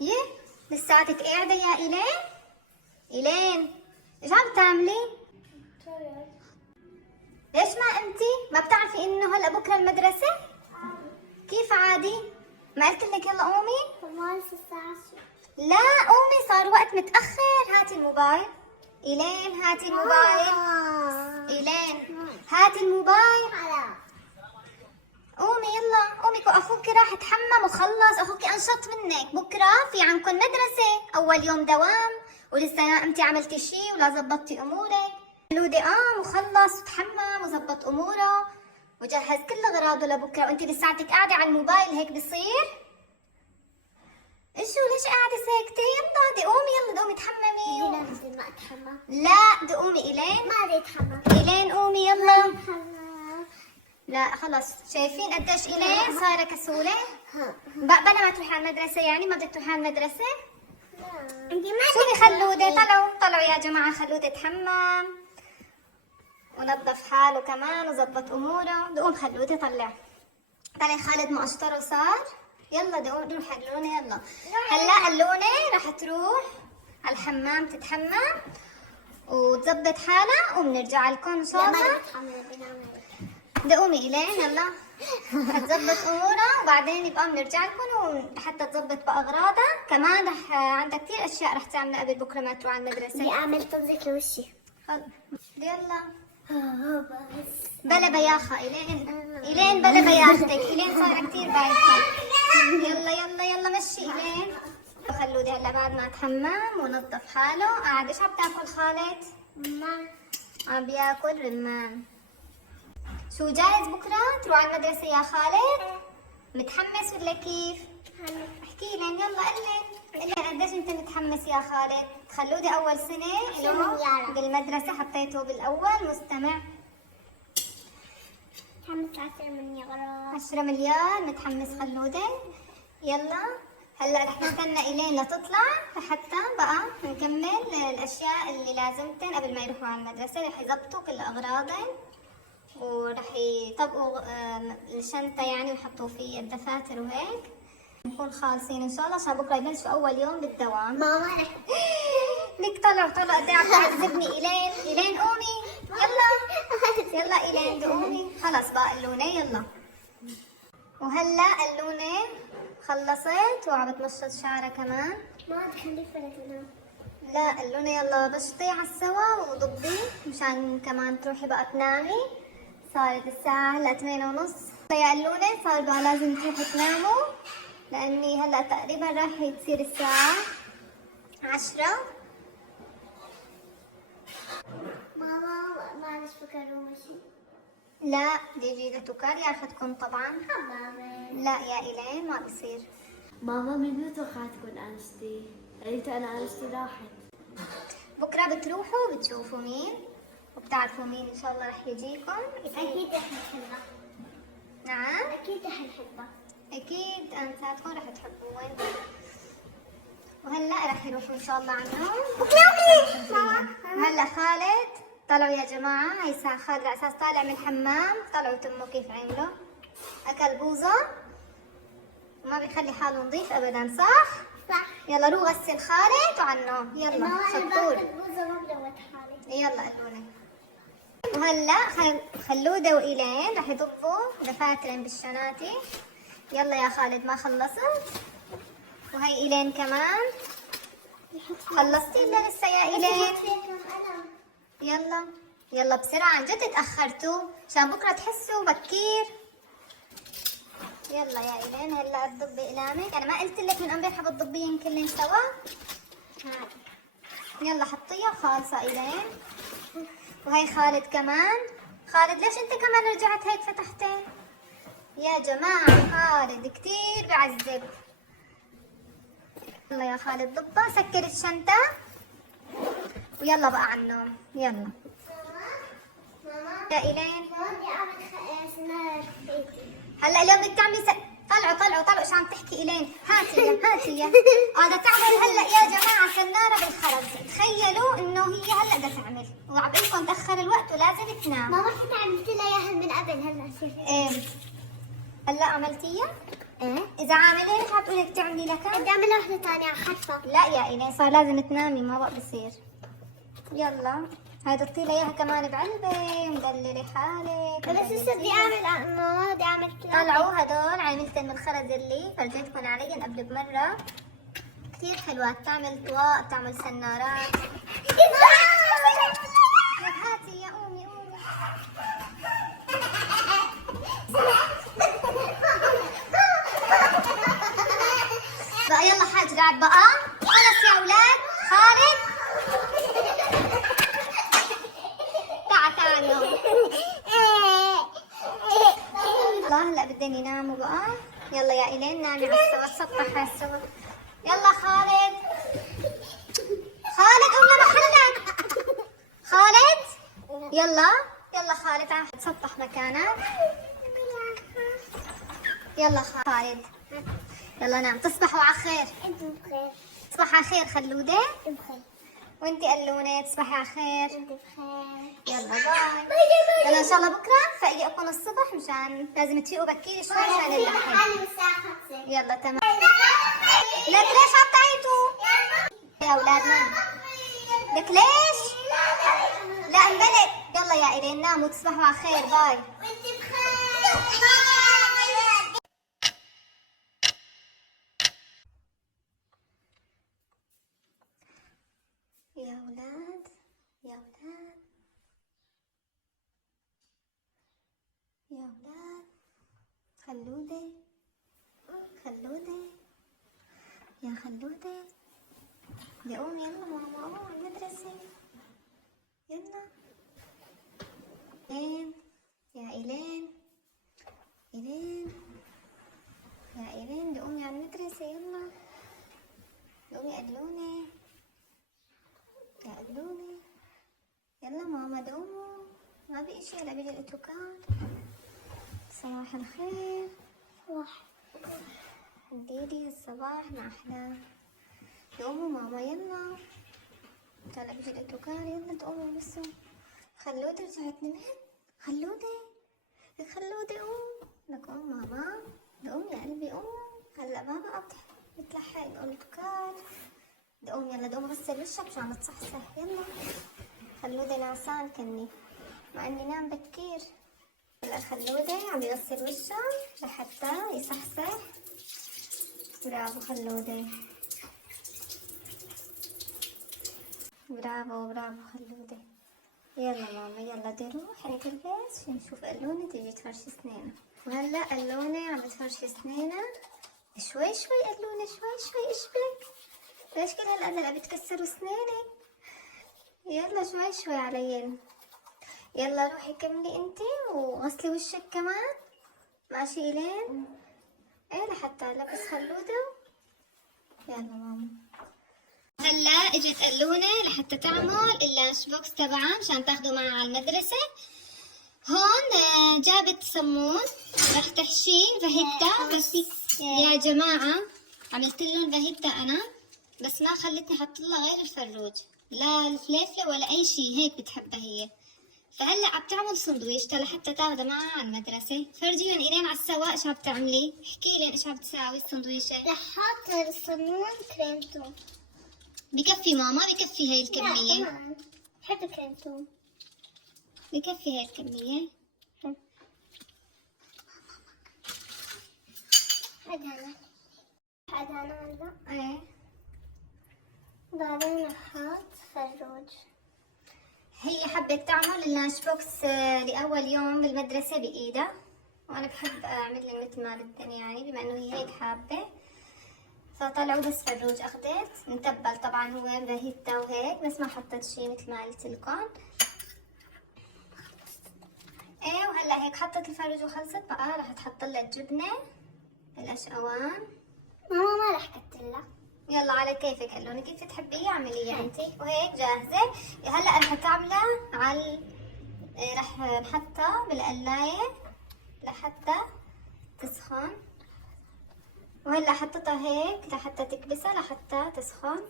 يه لساتك قاعدة يا إيلين؟ إيلين ايش عم تعملي؟ ليش ما قمتي؟ ما بتعرفي انه هلا بكره المدرسة؟ كيف عادي؟ ما قلت لك يلا قومي؟ ما لسه الساعة 10. لا قومي صار وقت متأخر. هاتي الموبايل إيلين، هاتي الموبايل إيلين، هاتي الموبايل. قومي يلا قومي، اخوك راح يتحمم وخلص، اخوك انشط منك. بكره في عندكم مدرسه، اول يوم دوام، ولسه ما انت عملتي شيء ولا زبطتي امورك. خلودي قام وخلص وتحمم وزبط اموره وجهز كل اغراضه لبكره، وانت لساتك قاعده على الموبايل. هيك بصير؟ ايشو ليش قاعده ساكته؟ يلا بدي قومي، يلا قومي تحممي. لا بدي ما اتحمم. لا بدي قومي إيلين. ما بدي اتحمم. إيلين قومي يلا. اتحمم. لا خلص، شايفين قديش إيلين صايرة كسولة؟ بلا ما تروحي على المدرسة، يعني ما بدك تروحي على المدرسة؟ انت ما شوفي خلودة، طلعوا يا جماعة، خلودة تحمم ونظف حاله كمان وظبط أموره. دقوم خلودة طلعي خالد ما أشطره صار. يلا دقوم روح اللونة يلا. هلا اللونة رح تروح على الحمام تتحمم وتظبط حالها وبنرجع لكم إن شاء الله. قومي إيلين يلا حتظبط امورها وبعدين يبقى بنرجع لكم حتى تظبط باغراضها. كمان رح عندها كثير اشياء رح تعملها قبل بكره ما تروح على المدرسه. بدي اعمل تنظيف لوشي. يلا بلا بياخه إيلين بلا بياختك. إيلين صايره كثير بايخه. يلا يلا يلا مشي إيلين. خلودي هلا بعد ما تحمم ونظف حاله قاعد. ايش عم تاكل خالد؟ رمان. عم بياكل رمان. شو جاهز بكرة تروح على المدرسة يا خالد؟ متحمس ولا كيف؟ احكي لنا يلا قلن قديش انت متحمس يا خالد؟ خلودي أول سنة له بالمدرسة حطيته بالأول مستمع. متحمس 10 مليار. 10 مليار متحمس خلودي. يلا هلا رح نستنى إلين لتطلع لحتى بقى نكمل الأشياء اللي لازمتن قبل ما يروحوا على المدرسة. رح يظبطوا كل أغراضن ورح يطبقوا الشنطة يعني ويحطوا فيه الدفاتر وهيك. نكون خالصين ان شاء الله عشان بكره يبلشوا اول يوم بالدوام. ماما ليك طلع قد ايه عم تعذبني إيلين قومي يلا يلا إيلين قومي خلص بقى اللونة يلا. وهلا اللونة خلصت وعم بتمشط شعرها كمان. ما تخلي فرق تنام. لا اللونة يلا بشطي على السوا وضبي مشان كمان تروحي بقى تنامي. صارت الساعة هلا 8:30 يا اللونة، صار بقى لازم تروحوا تناموا لأني هلا تقريبا راح تصير الساعة 10. ماما معلش بكره ماشي. لا دي تكر ياخدكم طبعا. حمامي. لا يا إيلين ما بصير. ماما من توقعت تكون أنستي؟ قالت أنا أنستي راحت. بكرة بتروحوا بتشوفوا مين وبتعرفوا مين إن شاء الله رح يجيكم. أكيد رح نحبها. نعم أكيد رح نحبها. أكيد أنساتكم رح تحبوهن. وهلا رح يروحوا إن شاء الله عنهم. هلا خالد طلعوا يا جماعة. هاي الساعة خالد على أساس طالع من الحمام. طلعوا تمه كيف عملوا، أكل بوظة وما بيخلي حاله نظيف أبدا. صح؟ صح. يلا روح غسل خالد وعنه يلا شطور. يلا قلونا. وهلا خلودة وإيلين رح يضبوا دفاترن بالشناتي. يلا يا خالد ما خلصت. وهي إيلين كمان. خلصتي ولا لسه يا إيلين؟ يلا يلا بسرعة عن جد تأخرتوا عشان بكرة تحسوا بكير. يلا يا إيلين هلا تضبي أقلامك. أنا ما قلت لك من امبارح بتضبيهم كلهم سوا؟ يلا حطيها خالصة إيلين. وهي خالد كمان. خالد ليش أنت كمان رجعت هيك فتحتين؟ يا جماعة خالد كتير بعذب. يلا يا خالد ضبها. سكر الشنطة ويلا بقى على النوم. يلا يا إيلين. هلا اليوم بدك تعملي طلعوا ايش عم تحكي إيلين؟ هاتي يا بدها تعمل هلا يا جماعة سنارة بالخرز. تخيلوا انه هي هلا بدها تعمل وعبالكم تأخر الوقت ولازم تنام. ماما كنت عملت لها اياها من قبل هلا. ايه هلا عملتيها؟ ايه اذا عاملين رح تقولي لك تعملي لك. بدي اعمل واحدة ثانية خفة. لا يا إيلين صار لازم تنامي، ما بقى بصير. يلا هاي ضفتي لي اياها كمان بعلبة، مدللي حالك. بس هسه بدي اعمل ماما بدي اعمل طلعوا هدول عاملتين من خرز اللي فرجيتكم عليهم قبل بمرة، كثير حلوات، بتعمل طواق، بتعمل سنارات. هاتي يا أمي قومي. بقى يلا حاج لعب بقى، خلص يا أولاد. خالد تعالوا. الله هلا بدهم يناموا بقى. يلا يا إيلين نامي على السوا، سطحي على السوا. يلا خالد. خالد قوم لمحلك. خالد يلا يلا خالد تعال تسطح مكانك. يلا خالد يلا نام. تصبحوا على خير. انتم بخير. تصبح على خير خلودة. انتم بخير. وانتي قلونة تصبحي على خير. انتم بخير. يلا باي. يلا ان شاء الله بكره فايقكم الصبح مشان لازم تفيقوا بكير شوي مشان اللحم. حالي الساعة 5. يلا تمام. لك ليش عطيتوا؟ يا اولاد نام. لك ليش؟ لا انبلت. يلا يا ايرين ناموا تصبحوا على خير. باي. وانتم بخير. يا اولاد يا اولاد يا اولاد خلودة خلودة يا خلودة يا قوم يلا ماما قوم على المدرسة. يلا إيلين يا إيلين إيلين يا إيلين قومي على المدرسة. يلا قومي قلونة يا قلونة. يلا ماما دوموا ما بقي شي هلا بيجي الاتوكار. صباح الخير. صباح. حديدي الصباح ما أحلاه. قوموا ماما يلا هلا بيجي الاتوكار. يلا تقوموا بس. خلودة رجعت نمت. خلودة يا خلودة قوم. لك قوم ماما قوم يا قلبي قوم. هلا ما بقى بتلحق الاتوكار. قوم يلا قوم غسل وشك مشان تصحصح. يلا خلودة نعسان كني مع اني نام بكير. هلا خلودة عم يغسل وشه لحتى يصحصح. برافو خلودة. برافو برافو خلودة. يلا ماما يلا بدي اروح عند البيت نشوف قلونة تيجي تفرش اسنانها. وهلا قلونة عم تفرش اسنانها. شوي شوي قلونة شوي شوي. ايش بك؟ ليش كل هالقد بتكسروا اسنانك؟ يلا شوي شوي علي. يلا روحي كملي انتي وغسلي وشك كمان. ماشي إيلين؟ ايه لحتى لبس خلودة. يلا ماما. هلا اجت قلونة لحتى تعمل اللانش بوكس تبعها مشان تاخده معها على المدرسة. هون جابت صمون رح تحشيه فاهيتا. بس يا جماعة عملت لهم فاهيتا انا بس ما خلتني احط لها غير الفروج، لا الفليفلة ولا اي شيء، هيك بتحبها هي. فهلا عم تعمل سندويش لحتى تاخذه معها على المدرسة. فرجيهم إيلين على السواق شو عم تعملي. احكي لي ايش عم تساوي السندويشة. رح احط الصمون كريمتون. بكفي ماما بكفي هاي الكمية. لا كمان بحب الكريمتون. بكفي هاي الكمية. حد هنا هلا. ايه بعدين احط فروج. هي حبت تعمل اللانش بوكس لأول يوم بالمدرسة بإيدها، وأنا بحب أعمل لي مثل ما بدهم يعني بما إنه هي هيك حابة. فطلعوا بس فروج أخذت متبل طبعا هو باهيتا وهيك، بس ما حطيت شي مثل ما قلت لكم. ايه وهلا هيك حطت الفروج وخلصت. بقى رح تحط لها الجبنة الأشقوان. ماما ما رح كتلها. يلا على كيفك قلوني كيف تحبيه اعمليها انت. وهيك جاهزة. هلا رح تعملها على رح نحطها بالقلاية لحتى تسخن. وهلا حطيتها هيك لحتى تكبسها لحتى تسخن.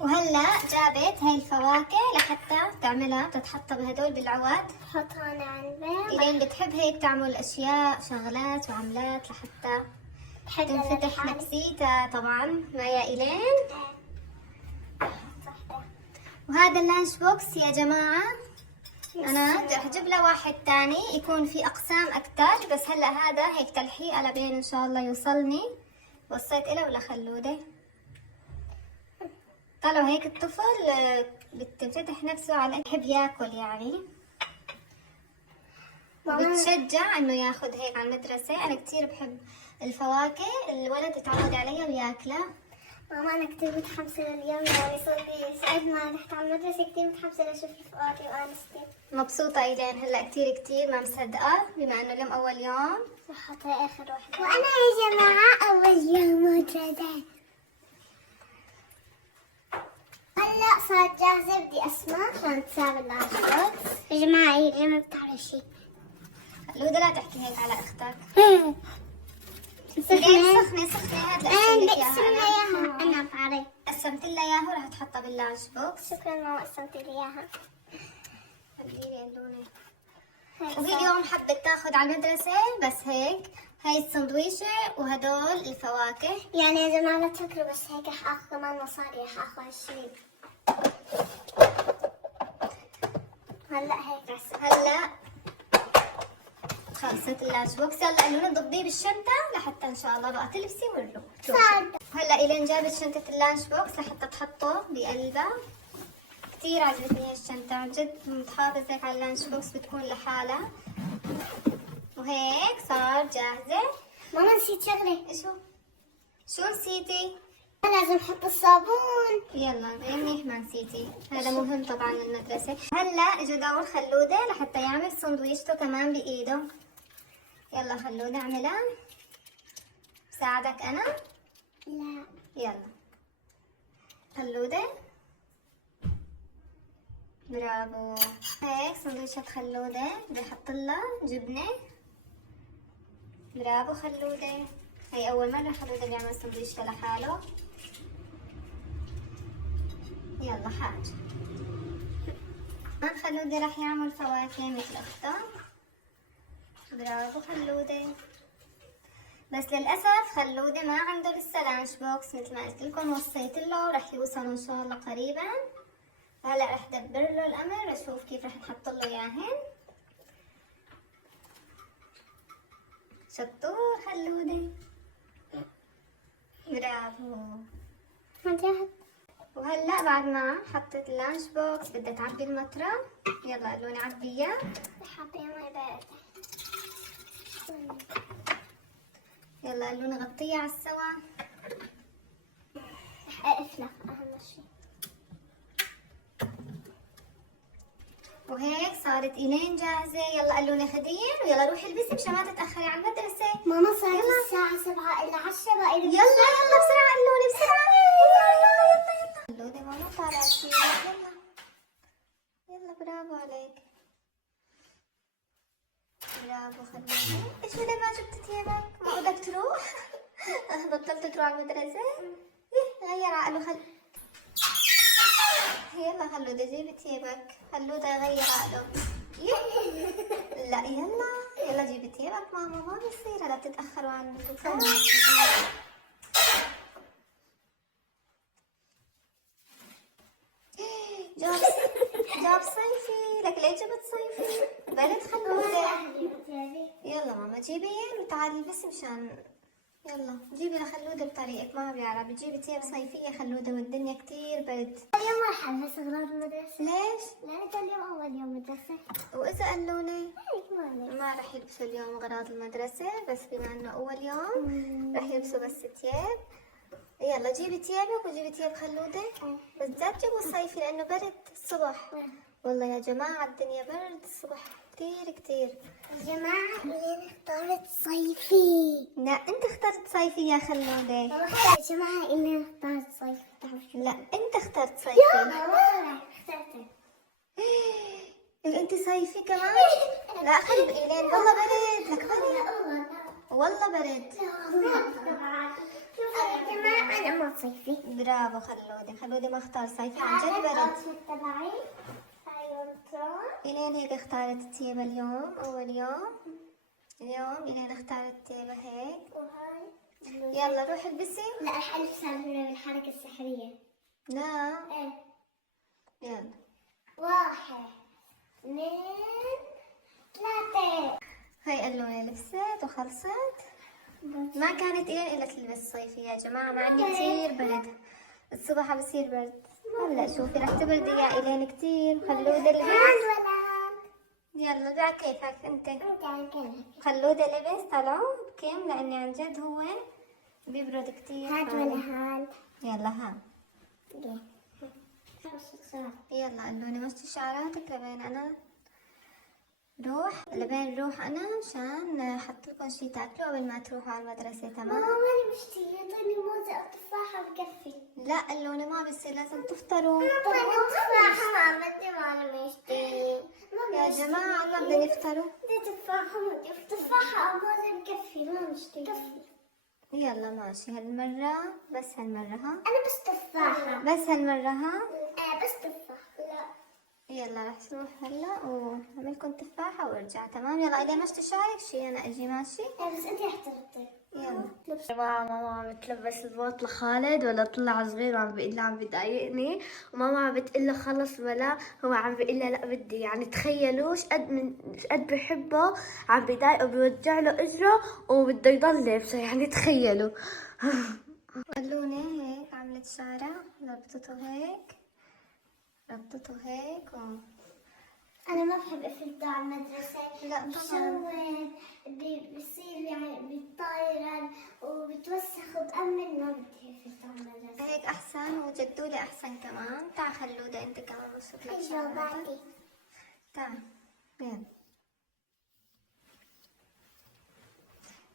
وهلا جابت هاي الفواكه لحتى تعملها تتحط بهدول بالعواد. حطها على البيض. إيلين بتحب هيك تعمل اشياء شغلات وعملات لحتى تنفتح نفسيتها طبعا ما يا إيلين. وهذا اللانش بوكس يا جماعة أنا راح أجيب له واحد تاني يكون في أقسام أكتر، بس هلا هذا هيك تلحيقة لبين إن شاء الله يوصلني. وصيت إله ولا خلوده؟ طلعوا هيك الطفل بتفتح نفسه على يحب ياكل يعني، بتشجع إنه ياخد هيك على المدرسة. أنا كتير بحب الفواكه، الولد يتعود عليها وياكلها. ماما أنا كتير متحمسة لليوم، يعني صار لي ساعة ما رحت على المدرسة كتير متحمسة لأشوف رفقاتي وأنستي. مبسوطة إيلين هلا كتير ما مصدقة بما إنه اليوم أول يوم. حتى آخر واحدة. وأنا يا جماعة أول يوم مدرسة. هلا صارت جاهزة، بدي أسمع عشان تساوي اللانش بوكس. يا جماعة هي ما بتعرف شيء. لودا لا تحكي هيك على أختك. سخنة سخنة هاد إياها. أنا بعرف. قسمت لها إياها وراح تحطها باللانش بوكس. شكرا ماما قسمتي لي إياها. خليني اللونة. وهي اليوم حبت تاخد على المدرسة بس هيك هاي السندويشة وهدول الفواكه. يعني يا جماعة لا تفكروا بس هيك رح آخذ كمان مصاري، رح آخذ 20. هلا هيك هلا خلصت اللانش بوكس. يلا قالوا لنا ضبيه بالشنطة لحتى إن شاء الله بقى تلبسي ونروح. هلا إيلين جابت شنطة اللانش بوكس لحتى تحطه بقلبها. كتير عجبتني هاي الشنطة عن جد، بتحافظ هيك على اللانش بوكس بتكون لحالها. وهيك صار جاهزة. ماما نسيت شغلة. شو نسيتي؟ لازم احط الصابون. يلا منيح ما نسيتي، هذا مهم طبعا للمدرسة. هلا اجى دور خلودة لحتى يعمل سندويشته كمان بإيده. يلا خلودة اعملها. بساعدك أنا؟ لا. يلا خلودة. برافو. هيك سندويشة خلودة بحط لها جبنة. برافو خلودة. هي أول مرة خلودة بيعمل سندويشة لحاله. يلا حاج. خلودة راح يعمل فواكه مثل أخته. برافو خلودة. بس للأسف خلودة ما عنده لسه لانش بوكس مثل ما قلت لكم، وصيت له ورح يوصل إن شاء الله قريبا. هلا رح دبر له الأمر أشوف كيف رح نحط له إياهن. شطور خلودة. برافو. نجحت. وهلا بعد ما حطيت اللانش بوكس بدها تعبي المطرة. يلا قالوني عبيها. حطي مي باردة. يلا قالوني غطيها على السوا. رح اقفلها اهم شيء. وهيك صارت إيلين جاهزة. يلا قالوني خديين ويلا روحي البسي مشان ما تتأخري على المدرسة. ماما صارت الساعة 7 إلا 10 بقى لي. يلا بسرعة قالوني بسرعة. يلا قالوني ماما طالعة كثير. يلا برافو عليك. برافو خلوني. ايش بدك ما جبت ثيابك؟ ما بدك تروح؟ بطلت تروح على المدرسة؟ غير عقله يلا خلودة جيبي ثيابك. خلودة غير عقله. لا يلا جيبي ثيابك ماما، ما بصير هلا بتتأخروا عن الدكان. جاب صيفي. لك ليه جبت صيفي؟ برد خلودة. يلا ماما جيبيهن وتعالي بس مشان يلا جيبي لخلودة بطريقك، ما بيعرف بتجيبي ثياب صيفية خلودة والدنيا كتير برد. اليوم ما رح البس اغراض المدرسة. ليش؟ لأن اليوم أول يوم مدرسة. وإذا قالوني ما ما رح يلبسوا اليوم أغراض المدرسة، بس بما إنه أول يوم رح يلبسوا بس ثياب. يلا جيبي ثيابك وجيبي ثياب خلودة، بس لا تجيبوا صيفي لأنه برد الصبح. والله يا جماعة الدنيا برد الصبح كتير. يا جماعة إلين اختارت صيفي. لا أنت اخترت صيفي يا خلودة. يا جماعة إلين اختارت صيفي. تعرف شو؟ لا أنت اخترت صيفي. والله اخترت. أنت صيفي كمان؟ لا خلي إيلين والله برد. لك برد والله برد. شوفوا يا جماعة أنا ما صيفي. برافو خلودة ما اختار صيفي عن جد برد. الأوتفيت تبعي سايونترون. إيلين هيك اختارت التيبة اليوم أول يوم. اليوم إيلين اختارت التيبة هيك. وهاي يلا روحي البسي. لا رح ألبس بالحركة السحرية. لا ايه. يلا 1 2 3. هاي اللونة لبست وخلصت. ما كانت إلا تلبس صيفي يا جماعة، ما عندي كتير برد الصبح بصير برد. هلا شوفي رح تبردي يا إلين كتير. خلودة لبس. يلا بقى كيفك انت. خلودة لبس طلعوا بكم لأني عن جد هو بيبرد كتير. هاد ولا هاد؟ يلا ها يلا قلوني مشتي شعراتك لبين انا روح انا مشان احط لكم شي تاكلوا قبل ما تروحوا على المدرسة. تمام؟ ماما ماني مشتي، يعطيني موزة أو تفاحة بكفي. لا قلوني ما بصير، لازم تفطروا. أعطيني تفاحة. ما بدي، ما مشتي. يا جماعة الله بدنا نفطروا. بدي تفاحة، بدي تفاحة أو موزة بكفي. ما مشتي كفي. يلا ماشي هالمرة، بس هالمرة ها. أنا بس تفاحة. بس هالمرة ها. بس تفاحة. لا. يلا رح تروح هلا واعملكم تفاحة وارجع. تمام؟ يلا اذا مشت شايك شي انا اجي ماشي. بس أنت رح ترطي. يلا يا جماعة ماما عم تلبس البوط لخالد ولا طلع صغير وعم بيقول لي عم بضايقني، وماما عم بتقول له خلص ولا هو عم بيقول له لا بدي. يعني تخيلوا قد بحبه عم بيضايقه بيوجع له اجره وبده يضل لابسه. يعني تخيلوا. قلوني هيك عملت شعرها ربطته هيك أنا ما بحب أفلته على المدرسة. لا طبعا بشوه، بصير يعني بيطاير وبتوسخ وبأمن. ما بدي أفلته على المدرسة. هيك احسن وجدولي احسن كمان. تعا خلودة انت كمان بشوف لك شعرها. إجاباتي. تعا يلا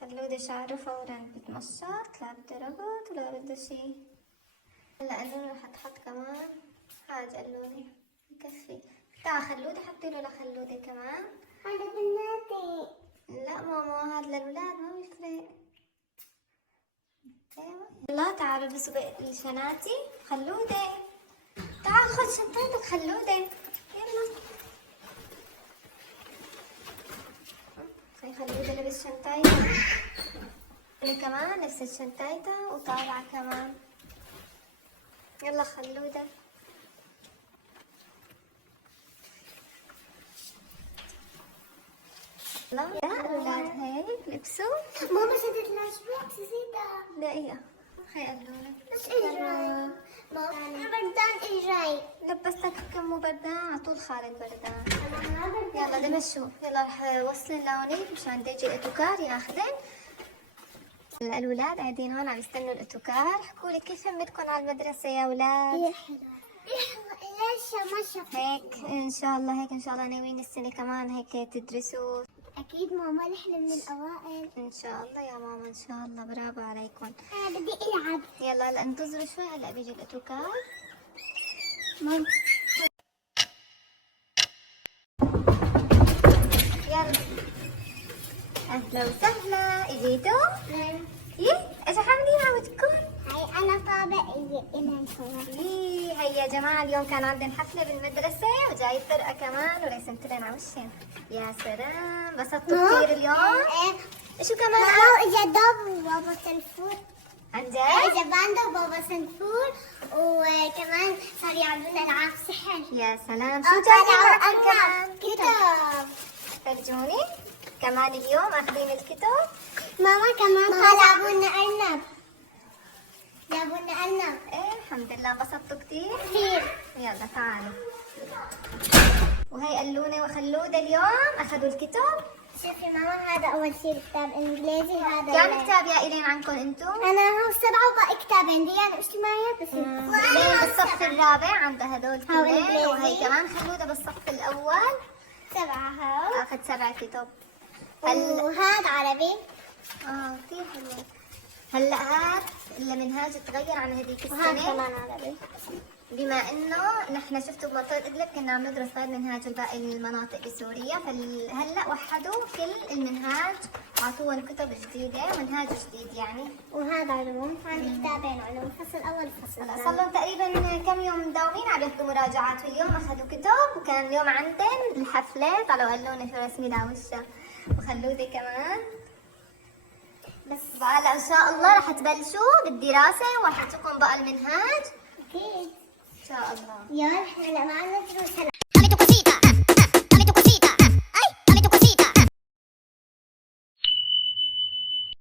خلودة شعره فورا بتمشط، لا بدي ربط ولا بدي شي. هلا قلوني رح تحط كمان حاجة. قلوني بكفي. تعا خلودة حطي له لخلودة كمان. هذا بناتي. لا ماما هذا للولاد ما بيفرق. ايوه يلا تعالوا البسوا الشناتي. خلودة تعال خد شنطتك خلودة. يلا هاي خلودة لبس شنطايتها. أنا كمان لبست شنطايتها وطالعة كمان. يلا خلودة يا أولاد هيك لبسوا. ماما شدت لانش بوكس زيادة. دقيقة هاي قلوني بس إجراي. ماما بردان إجراي. لبستك كم مو بردان على طول خالد بردان. أنا ما بردان. يلا دمشوا. يلا رح وصلن لهونيك مشان تيجي الاتوكار ياخذن. هلا الولاد قاعدين هون عم يستنوا الاتوكار. احكوا لي كيف همتكم على المدرسة يا اولاد؟ يا حلوة. ليش ما شفت؟ هيك ان شاء الله هيك ان شاء الله ناويين السنة كمان هيك تدرسوا. أكيد ماما نحن من الأوائل. ان شاء الله يا ماما ان شاء الله. برافو عليكم. أنا بدي ألعب. يلا هلا انتظروا شوي هلا بيجي الاتوكار. ماما يلا اهلا وسهلا. اجيتوا؟ ايه ايش عاملين عودكم؟ هاي أنا طابع إلى نصور. هي يا جماعة اليوم كان عندنا حفلة بالمدرسة وجاي فرقة كمان ورسمت لنا وشين. يا سلام بسطتوا كثير اليوم. شو كمان؟ ماما إجا دب وبابا سنفور. عن جد؟ إجا باندا وبابا سنفور وكمان صار يلعبون ألعاب سحر. يا سلام شو جايبين معكم كمان؟ كتب. فرجوني كمان اليوم اخذين الكتب. ماما كمان جابوا لنا أرنب. جابوا لنا أرنب. ايه الحمد لله انبسطتوا كثير. كثير. يلا تعالوا. وهي قلونة وخلودة اليوم اخذوا الكتب. شوفي ماما هذا أول شيء كتاب إنجليزي. هذا كم كتاب يا إلين عندكم انتم؟ أنا هو 7 وباقي كتابين. ديانا اجتماعيات بس. إلين بالصف الرابع عندها هدول هاو كلين. إنجليزي. وهي كمان خلودة بالصف الأول 7 هاو. اخذ 7 كتب. وهذا عربي. كثير حلو. هلا هاد المنهاج تغير عن هذيك وهذا السنة. كمان عربي. بما انه نحن شفتوا بمنطقة ادلب كنا عم ندرس هذا المنهاج وباقي المناطق بسوريا، فهلا وحدوا كل المنهاج وعطوهم كتب جديدة منهاج جديد يعني. وهذا علوم. عندي كتابين علوم، فصل أول فصل هلا ثاني. صار لهم تقريبا كم يوم مداومين عم ياخذوا مراجعات، واليوم اخذوا كتب وكان اليوم عندهم الحفلة. طلعوا قالوا لنا شو رسمي على وشها. وخلودة كمان بس هلا ان شاء الله راح تبلشوا بالدراسة وراح يعطيكم بقى المنهاج اكيد. ان شاء الله. يلا هلا معنا دروس هلا.